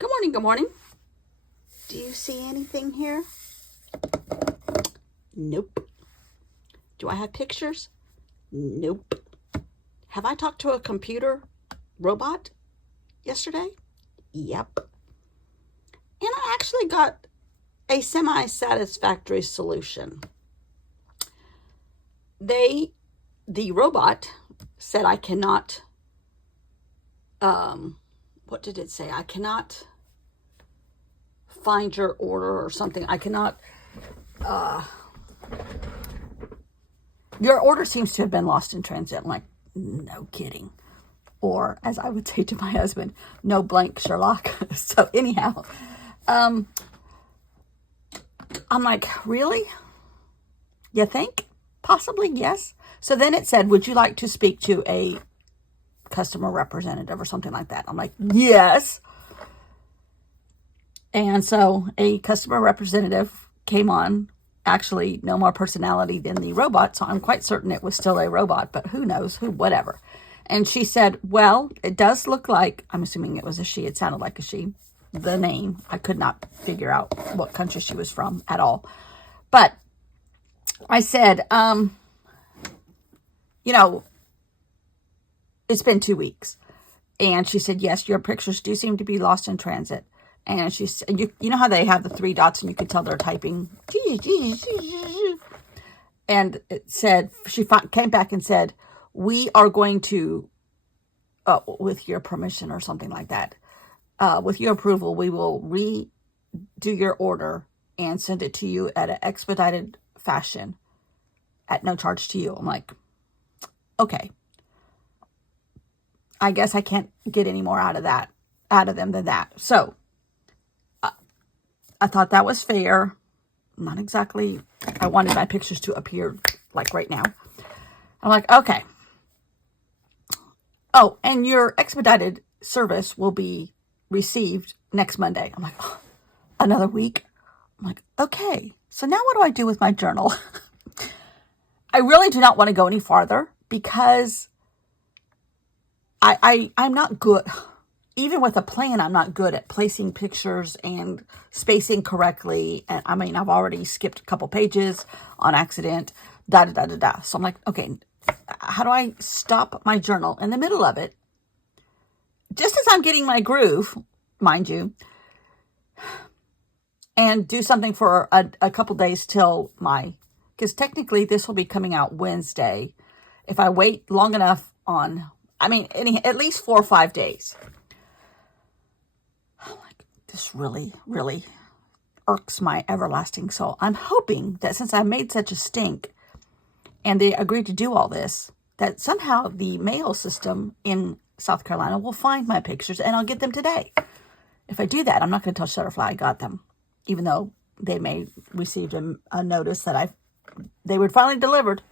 Good morning, good morning. Do you see anything here? Nope. Do I have pictures? Nope. Have I talked to a computer robot yesterday? Yep. And I actually got a semi-satisfactory solution. The robot said I cannot, what did it say? I cannot find your order or something. I cannot, your order seems to have been lost in transit. I'm like, no kidding. Or as I would say to my husband, no blank Sherlock. So anyhow, I'm like, really? You think? Possibly, yes. So then it said, would you like to speak to a customer representative or something like that? I'm like, yes. And so a customer representative came on, actually no more personality than the robot. So I'm quite certain it was still a robot, but who knows, whatever. And she said, well, it does look like, I'm assuming it was a she. It sounded like a she. The name, I could not figure out what country she was from at all. But I said, it's been 2 weeks. And she said, yes, your pictures do seem to be lost in transit. And she said, you know how they have the 3 dots and you could tell they're typing? And it said, she came back and said, we are going to, with your permission or something like that, with your approval, we will redo your order and send it to you at an expedited fashion at no charge to you. I'm like, okay. I guess I can't get any more out of them than that. So I thought that was fair. Not exactly. I wanted my pictures to appear like right now. I'm like, okay. Oh, and your expedited service will be received next Monday. I'm like, oh, another week? I'm like, okay. So now what do I do with my journal? I really do not want to go any farther because I'm not good. Even with a plan, I'm not good at placing pictures and spacing correctly. And I mean, I've already skipped a couple pages on accident, So I'm like, okay, how do I stop my journal in the middle of it? Just as I'm getting my groove, mind you, and do something for a couple days till because technically this will be coming out Wednesday. If I wait long enough at least 4 or 5 days. This really, really irks my everlasting soul. I'm hoping that since I made such a stink and they agreed to do all this, that somehow the mail system in South Carolina will find my pictures and I'll get them today. If I do that, I'm not going to tell Shutterfly I got them, even though they may receive a notice that they were finally delivered.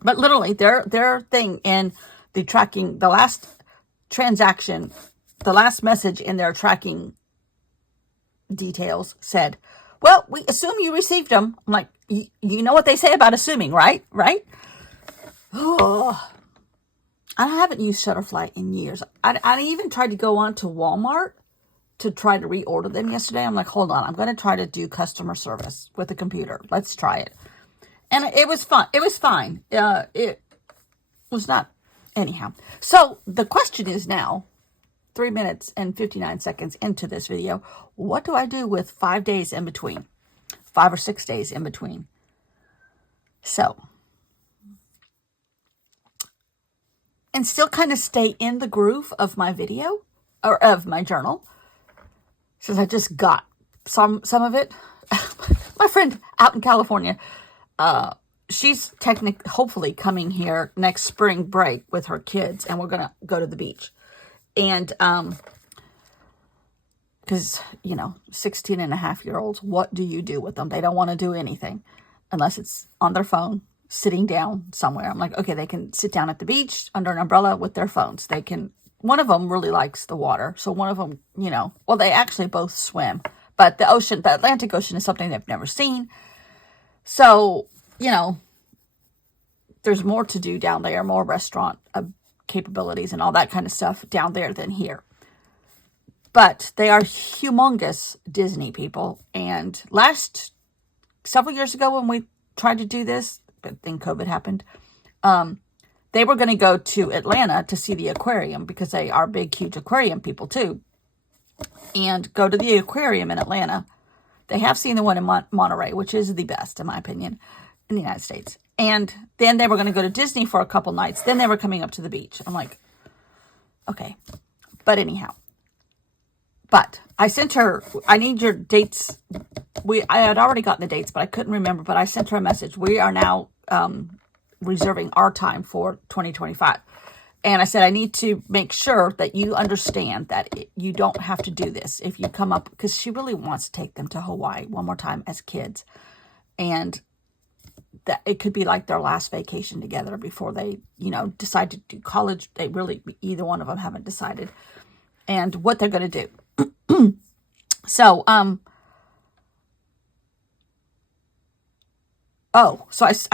But literally, their thing in the tracking, the last transaction, the last message in their tracking details said, well, we assume you received them. I'm like, you know what they say about assuming, right? Oh, I haven't used Shutterfly in years. I even tried to go on to Walmart to try to reorder them yesterday. I'm like, hold on, I'm going to try to do customer service with the computer. Let's try it. And it was fun. It was fine. It was not, anyhow. So the question is now, 3 minutes and 59 seconds into this video, what do I do with 5 days in between? 5 or 6 days in between. So, and still kind of stay in the groove of my video, or of my journal, since I just got some of it. My friend out in California, she's hopefully coming here next spring break with her kids, and we're going to go to the beach. And, because, 16-and-a-half-year-olds, what do you do with them? They don't want to do anything unless it's on their phone, sitting down somewhere. I'm like, okay, they can sit down at the beach under an umbrella with their phones. One of them really likes the water. So one of them, well, they actually both swim, but the Atlantic Ocean is something they've never seen. So, there's more to do down there, more restaurant capabilities and all that kind of stuff down there than here. But they are humongous Disney people. And several years ago when we tried to do this, but then COVID happened, they were going to go to Atlanta to see the aquarium because they are big, huge aquarium people too. And go to the aquarium in Atlanta. They have seen the one in Monterey, which is the best, in my opinion, in the United States. And then they were going to go to Disney for a couple nights. Then they were coming up to the beach. I'm like, okay. But anyhow. But I sent her, I need your dates. I had already gotten the dates, but I couldn't remember. But I sent her a message. We are now reserving our time for 2025. And I said, I need to make sure that you understand that you don't have to do this if you come up, because she really wants to take them to Hawaii one more time as kids. And that it could be like their last vacation together before they, decide to do college. They really, either one of them haven't decided and what they're going to do. So I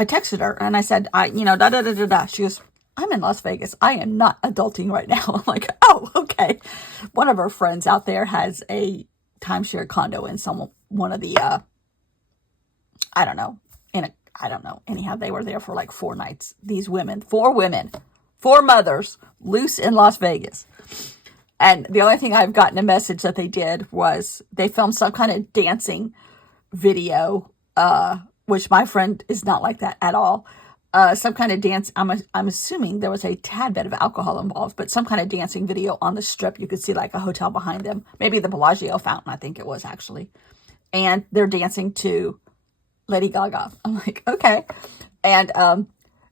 texted her and I said, She goes, I'm in Las Vegas. I am not adulting right now. I'm like, oh, okay. One of her friends out there has a timeshare condo in one of the, I don't know. Anyhow, they were there for like 4 nights. These women, 4 mothers, loose in Las Vegas. And the only thing I've gotten a message that they did was they filmed some kind of dancing video, which my friend is not like that at all. Some kind of dance. I'm assuming there was a tad bit of alcohol involved, but some kind of dancing video on the strip. You could see like a hotel behind them, maybe the Bellagio fountain. I think it was actually, and they're dancing to Lady Gaga. I'm like, okay, and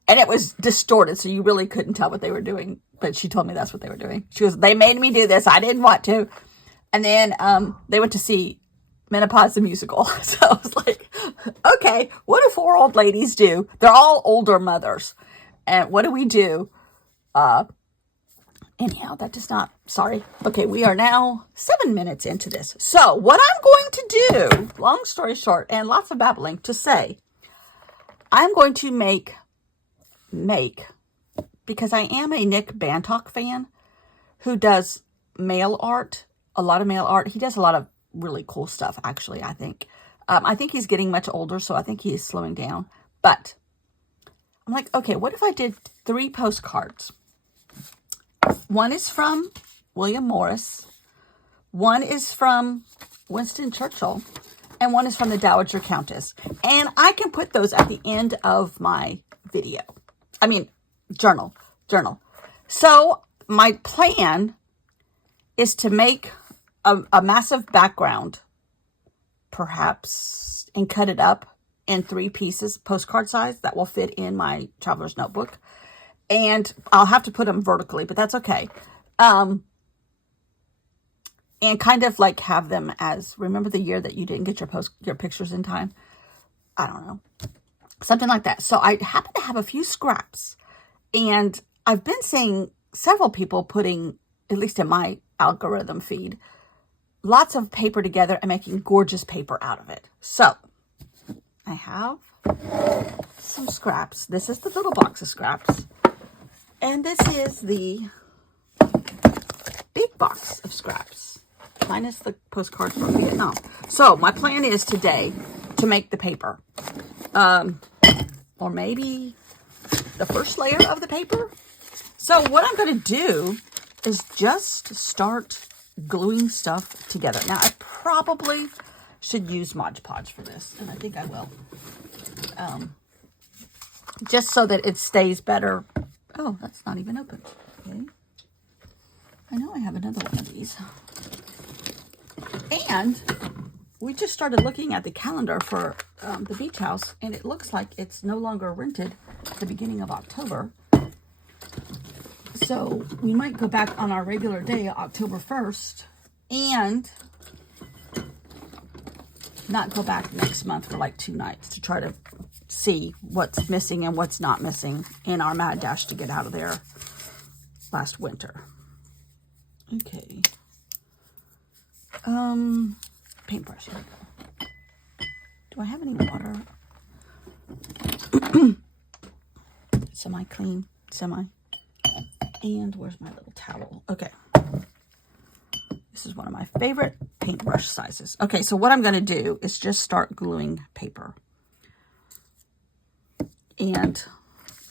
it was distorted, so you really couldn't tell what they were doing. But she told me that's what they were doing. She goes, they made me do this. I didn't want to, and then they went to see Menopause the Musical. So I was like, okay, what do 4 old ladies do? They're all older mothers. And what do we do? Anyhow, that does not, sorry. Okay, we are now 7 minutes into this. So what I'm going to do, long story short, and lots of babbling to say, I'm going to make, because I am a Nick Bantock fan who does mail art, a lot of mail art. He does a lot of really cool stuff, actually, I think. I think he's getting much older, so I think he is slowing down. But I'm like, okay, what if I did 3 postcards? One is from William Morris, one is from Winston Churchill, and one is from the Dowager Countess. And I can put those at the end of my video. Journal. So my plan is to make a massive background, perhaps, and cut it up in 3 pieces, postcard size, that will fit in my traveler's notebook. And I'll have to put them vertically, but that's okay. And kind of like have them as, remember the year that you didn't get your pictures in time? I don't know. Something like that. So I happen to have a few scraps. And I've been seeing several people putting, at least in my algorithm feed, lots of paper together and making gorgeous paper out of it. So I have some scraps. This is the little box of scraps. And this is the big box of scraps, minus the postcards from Vietnam. So my plan is today to make the paper. Or maybe the first layer of the paper. So what I'm going to do is just start gluing stuff together. Now, I probably should use Mod Podge for this, and I think I will. Just so that it stays better. Oh, that's not even open. Okay. I know I have another one of these. And we just started looking at the calendar for the beach house, and it looks like it's no longer rented at the beginning of October. So we might go back on our regular day, October 1st, and not go back next month for like 2 nights to try to see what's missing and what's not missing in our mad dash to get out of there last winter. Okay. Paintbrush. Here we go. Do I have any water? Semi-clean. Semi. And where's my little towel? Okay. This is one of my favorite paintbrush sizes. Okay, so what I'm going to do is just start gluing paper. And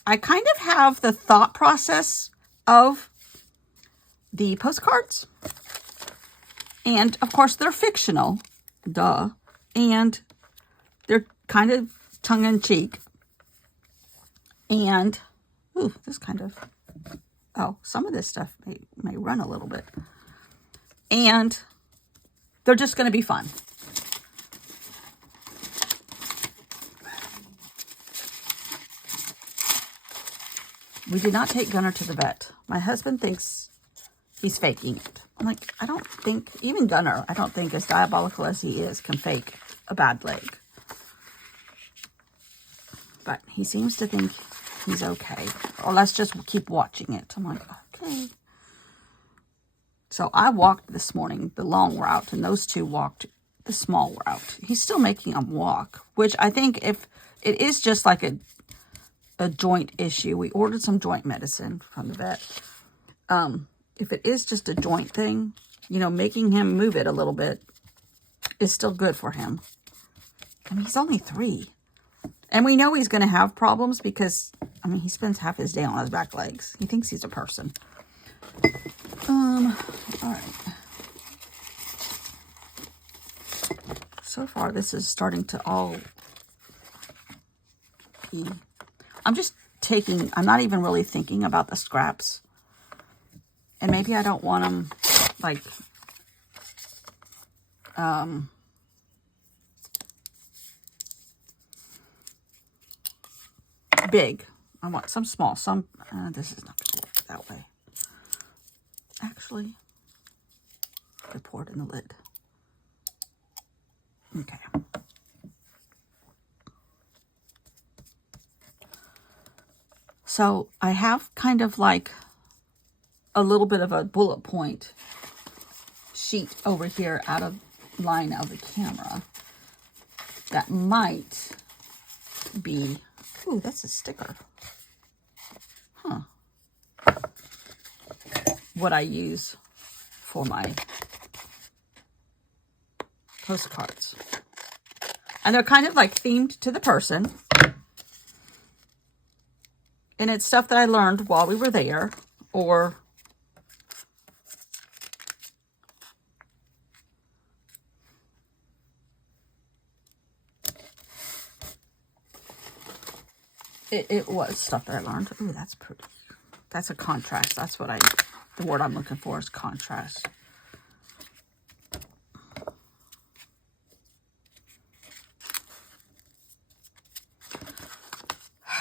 I kind of have the thought process of the postcards. And, of course, they're fictional. Duh. And they're kind of tongue-in-cheek. And, ooh, this kind of, oh, some of this stuff may run a little bit. And they're just going to be fun. We did not take Gunner to the vet. My husband thinks he's faking it. I'm like, I don't think, even Gunner, I don't think as diabolical as he is, can fake a bad leg. But he seems to think he's okay. Or let's just keep watching it. I'm like, okay. So I walked this morning the long route, and those two walked the small route. He's still making them walk, which I think if it is just like a joint issue, we ordered some joint medicine from the vet. If it is just a joint thing, you know, making him move it a little bit is still good for him. I mean, he's only 3. And we know he's going to have problems because, I mean, he spends half his day on his back legs. He thinks he's a person. All right. So far, this is starting to all be... I'm just taking... I'm not even really thinking about the scraps. And maybe I don't want them, like... big. I want some small, some... this is not going to work that way. Actually, I pour it in the lid. Okay. So I have kind of like a little bit of a bullet point sheet over here out of line of the camera that might be... Ooh, that's a sticker. Huh. What I use for my postcards. And they're kind of like themed to the person. And it's stuff that I learned while we were there, or it was stuff that I learned. Ooh, that's pretty. That's a contrast. That's what the word I'm looking for is contrast.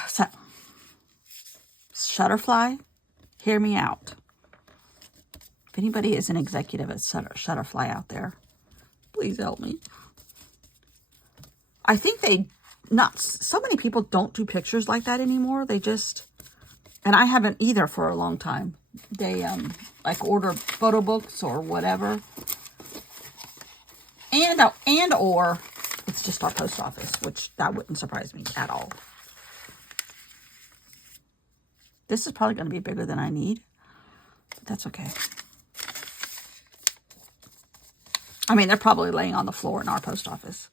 So, Shutterfly, hear me out. If anybody is an executive at Shutterfly out there, please help me. I think so many people don't do pictures like that anymore. They just, and I haven't either for a long time. They like order photo books or whatever. And or it's just our post office, which that wouldn't surprise me at all. This is probably going to be bigger than I need. But that's okay. I mean, they're probably laying on the floor in our post office.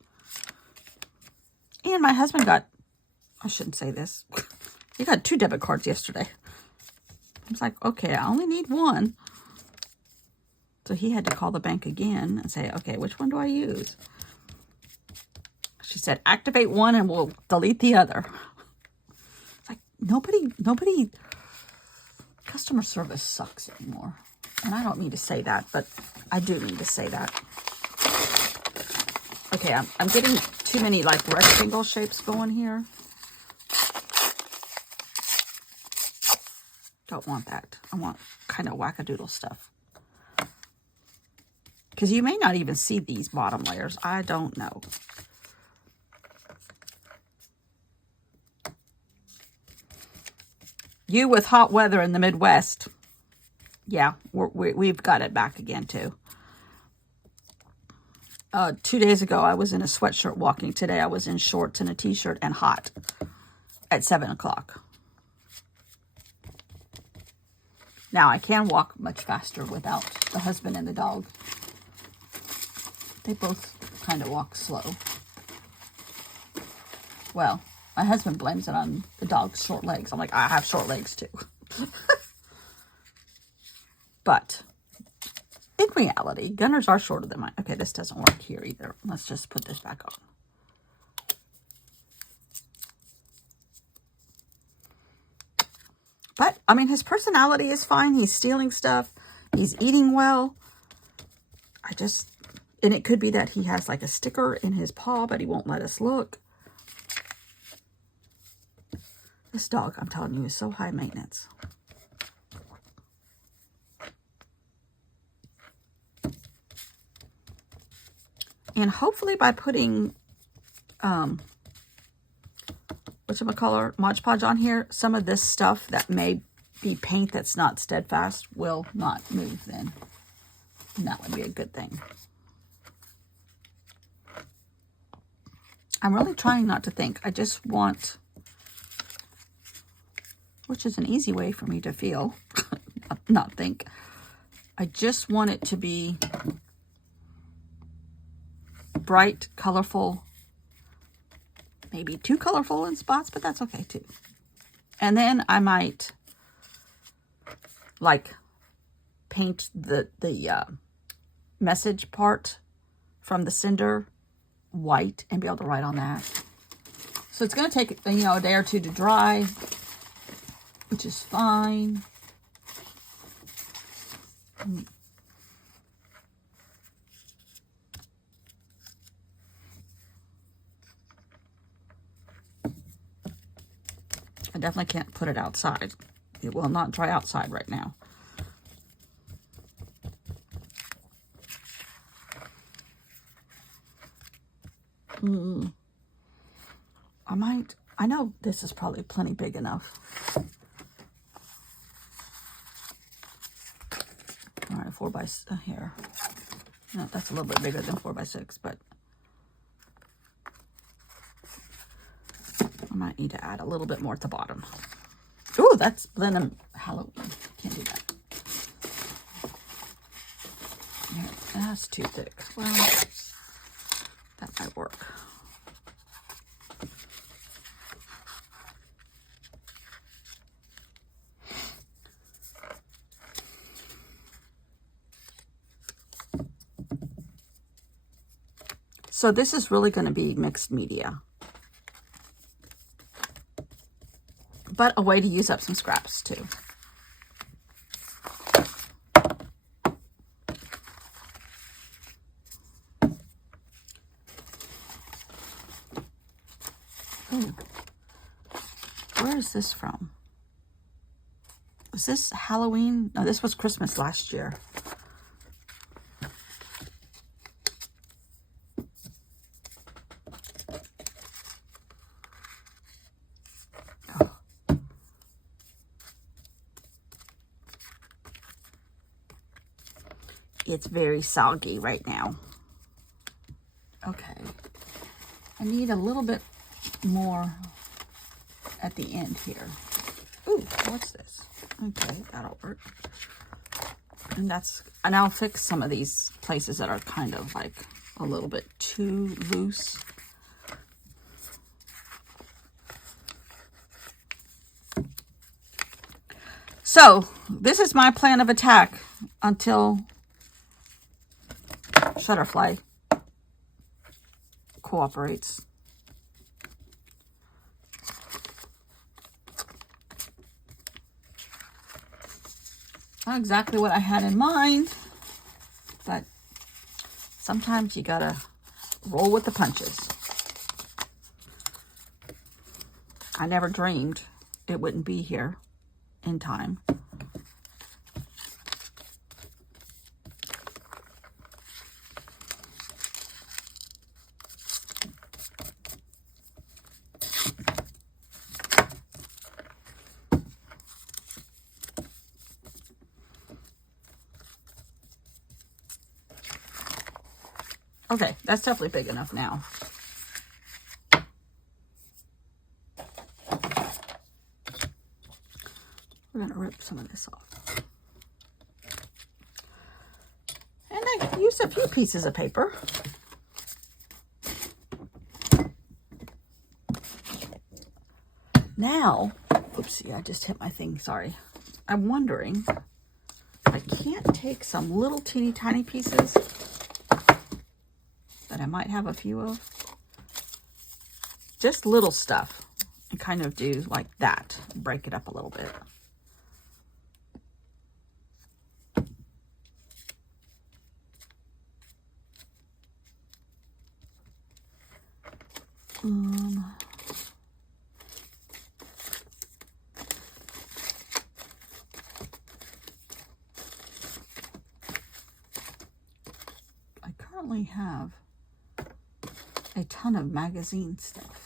And my husband got, I shouldn't say this. He got 2 debit cards yesterday. I was like, okay, I only need 1. So he had to call the bank again and say, okay, which one do I use? She said, activate one and we'll delete the other. It's like, nobody, customer service sucks anymore. And I don't mean to say that, but I do mean to say that. Okay, I'm getting too many like rectangle shapes going here. Don't want that. I want kind of wackadoodle stuff. Because you may not even see these bottom layers. I don't know. You with hot weather in the Midwest. Yeah, we've got it back again too. 2 days ago, I was in a sweatshirt walking. Today, I was in shorts and a t-shirt and hot at 7 o'clock. Now, I can walk much faster without the husband and the dog They both kind of walk slow. Well, my husband blames it on the dog's short legs. I'm like, I have short legs too. But in reality, Gunners are shorter than mine. Okay, this doesn't work here either. Let's just put this back on. But, I mean, his personality is fine. He's stealing stuff. He's eating well. And it could be that he has like a sticker in his paw, but he won't let us look. This dog, I'm telling you, is so high maintenance. And hopefully by putting, whatchamacallit, Mod Podge on here, some of this stuff that may be paint that's not steadfast will not move then. And that would be a good thing. I'm really trying not to think. I just want, which is an easy way for me to feel, not think. I just want it to be bright, colorful, maybe too colorful in spots, but that's okay too. And then I might like paint the message part from the cinder white and be able to write on that. So it's going to take, a day or two to dry, which is fine. I definitely can't put it outside. It will not dry outside right now. I know this is probably plenty big enough. All right, 4x here. No, that's a little bit bigger than 4x6, but I might need to add a little bit more at the bottom. Ooh, that's Blenheim Halloween. Can't do that. Yeah, that's too thick. Well, that might work. So this is really going to be mixed media. But a way to use up some scraps too. Ooh. Where is this from? Was this Halloween? No, this was Christmas last year. It's very soggy right now. Okay. I need a little bit more at the end here. Ooh, what's this? Okay, that'll work. And I'll fix some of these places that are kind of like a little bit too loose. So, this is my plan of attack until Shutterfly cooperates. Not exactly what I had in mind, but sometimes you gotta roll with the punches. I never dreamed it wouldn't be here in time. Okay, that's definitely big enough now. We're going to rip some of this off. And used a few pieces of paper. Now, oopsie, I just hit my thing, sorry. I'm wondering, I can't take some little teeny tiny pieces that I might have a few of. Just little stuff. And kind of do like that. Break it up a little bit. I currently have a ton of magazine stuff.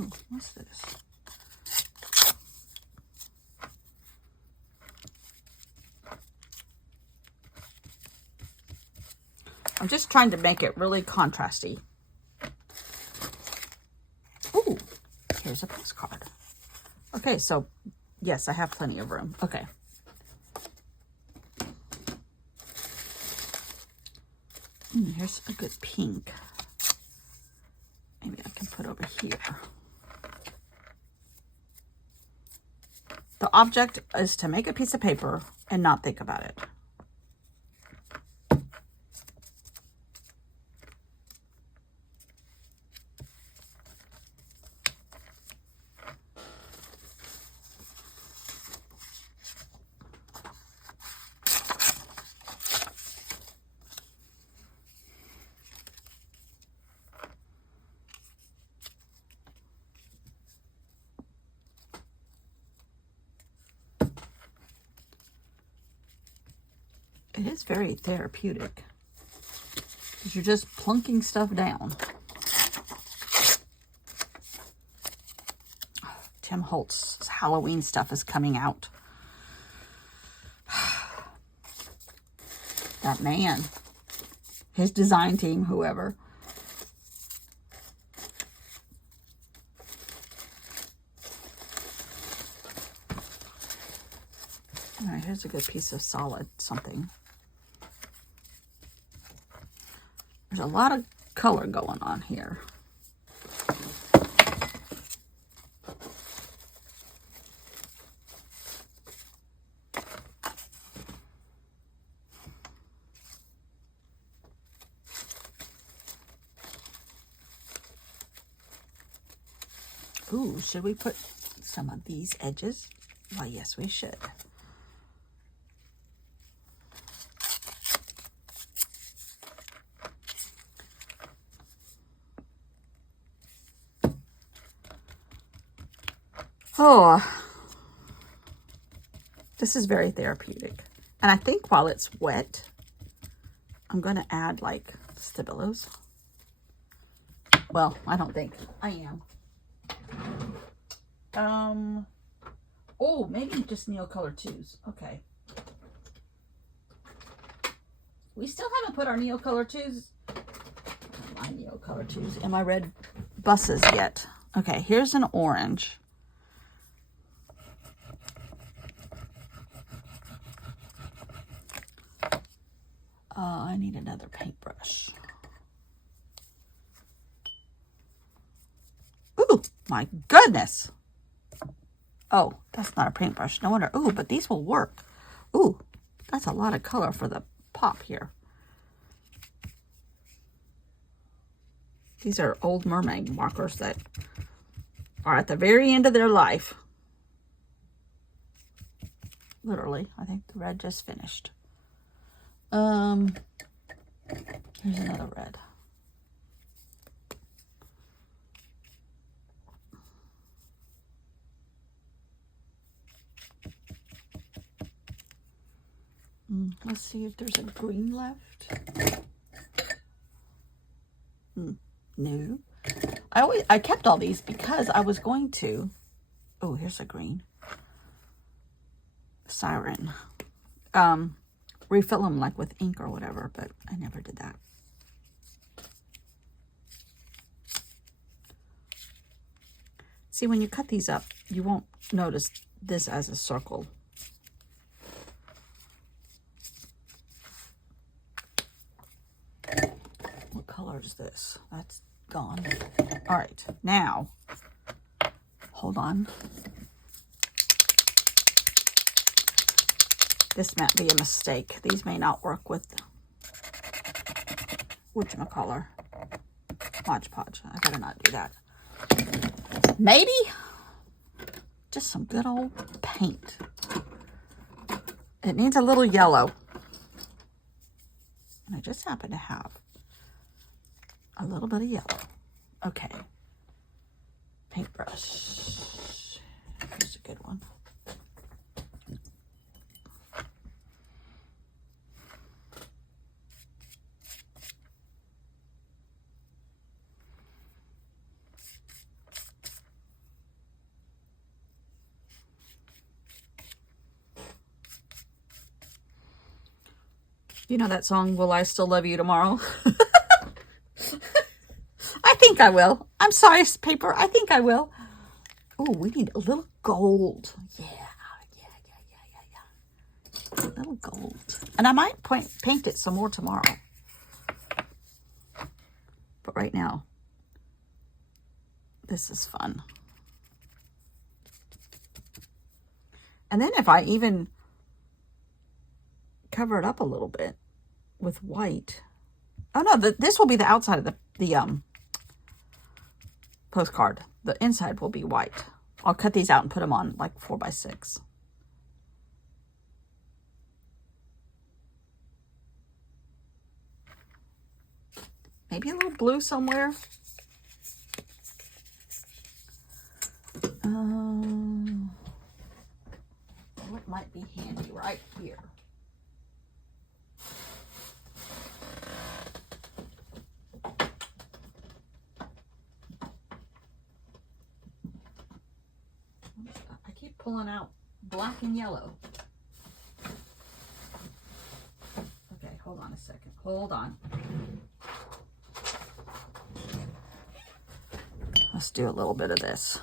Oh, what's this? I'm just trying to make it really contrasty. Ooh, here's a postcard. Okay, so yes, I have plenty of room. Okay. Here's a good pink. Maybe I can put over here. The object is to make a piece of paper and not think about it. It is very therapeutic because you're just plunking stuff down. Tim Holtz's Halloween stuff is coming out. That man, his design team, whoever. All right, here's a good piece of solid something. There's a lot of color going on here. Ooh, should we put some of these edges? Why, yes, we should. Oh, this is very therapeutic. And I think while it's wet, I'm going to add like Stabilos. Well, I don't think. I am. Oh, maybe just Neocolor 2s. Okay. We still haven't put our Neocolor 2s, my Neocolor 2s, in my red buses yet. Okay, here's an orange. I need another paintbrush. Ooh, my goodness. Oh, that's not a paintbrush. No wonder. Ooh, but these will work. Ooh, that's a lot of color for the pop here. These are old mermaid markers that are at the very end of their life. Literally, I think the red just finished. Here's another red. Let's see if there's a green left. No. I kept all these because I was going to. Oh, here's a green. Siren. Refill them like with ink or whatever, but I never did that. See, when you cut these up, you won't notice this as a circle. Where's this? That's gone. All right, now, hold on. This might be a mistake. These may not work with whatchamacallit, Mod Podge. I better not do that. Maybe just some good old paint. It needs a little yellow. And I just happen to have a little bit of yellow. Okay. Paintbrush. Here's a good one. You know that song, Will I Still Love You Tomorrow? I think I will. I'm sorry, paper. I think I will. Oh, we need a little gold. Yeah. A little gold. And I might paint it some more tomorrow. But right now, this is fun. And then if I even cover it up a little bit with white. Oh no, this will be the outside of the postcard. The inside will be white. I'll cut these out and put them on like 4x6. Maybe a little blue somewhere. What might be handy right here? Pulling out black and yellow. Okay, hold on a second. Hold on. Let's do a little bit of this.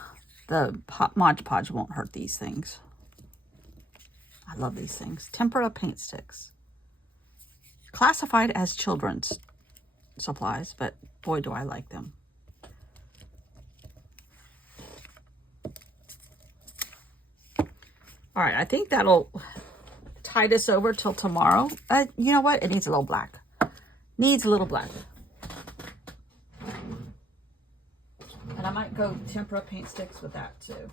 The Mod Podge won't hurt these things. I love these things. Tempera paint sticks. Classified as children's supplies, but boy, do I like them. All right, I think that'll tide us over till tomorrow. You know what? It needs a little black. Needs a little black. And I might go tempera paint sticks with that too.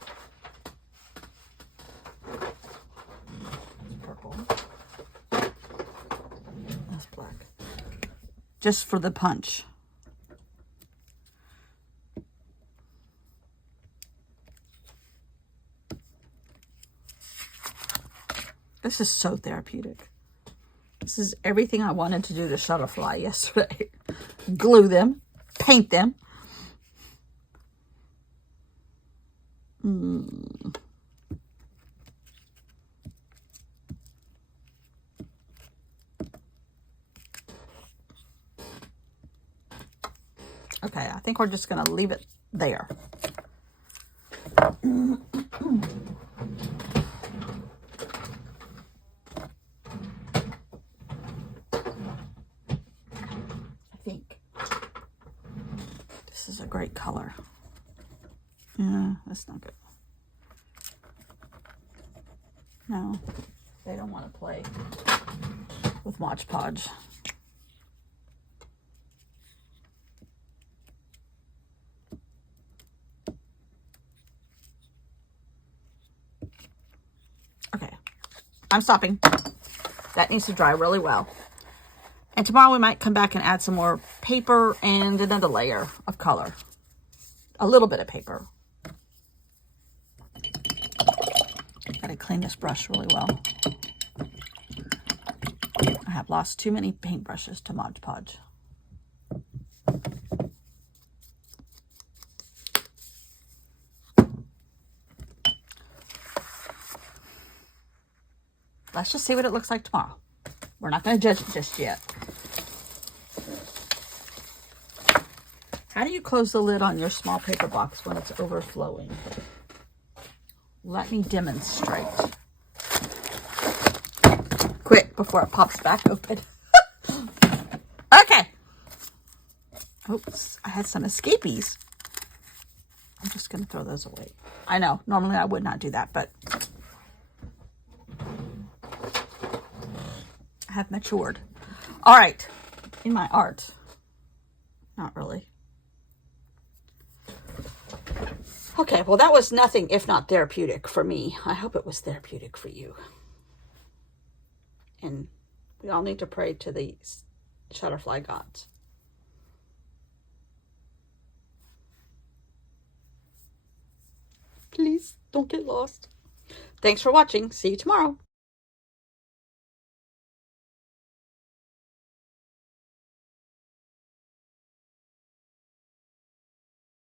That's purple. That's black. Just for the punch. This is so therapeutic. This is everything I wanted to do to Shutterfly yesterday. Glue them, paint them. Okay, I think we're just going to leave it there. Great color. Yeah, that's not good. No, they don't want to play with Mod Podge. Okay, I'm stopping. That needs to dry really well. And tomorrow we might come back and add some more paper and another layer of color. A little bit of paper. Gotta clean this brush really well. I have lost too many paintbrushes to Mod Podge. Let's just see what it looks like tomorrow. We're not going to judge it just yet. How do you close the lid on your small paper box when it's overflowing? Let me demonstrate. Quick, before it pops back open. Okay. Oops, I had some escapees. I'm just going to throw those away. I know, normally I would not do that, but I have matured. All right, in my art. Not really. Okay, well, that was nothing if not therapeutic for me. I hope it was therapeutic for you. And we all need to pray to the shutterfly gods. Please don't get lost. Thanks for watching. See you tomorrow.